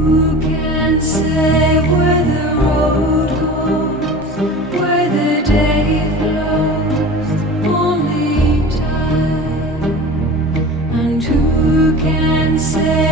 Who can say where the road goes, where the day flows? Only time. And who can say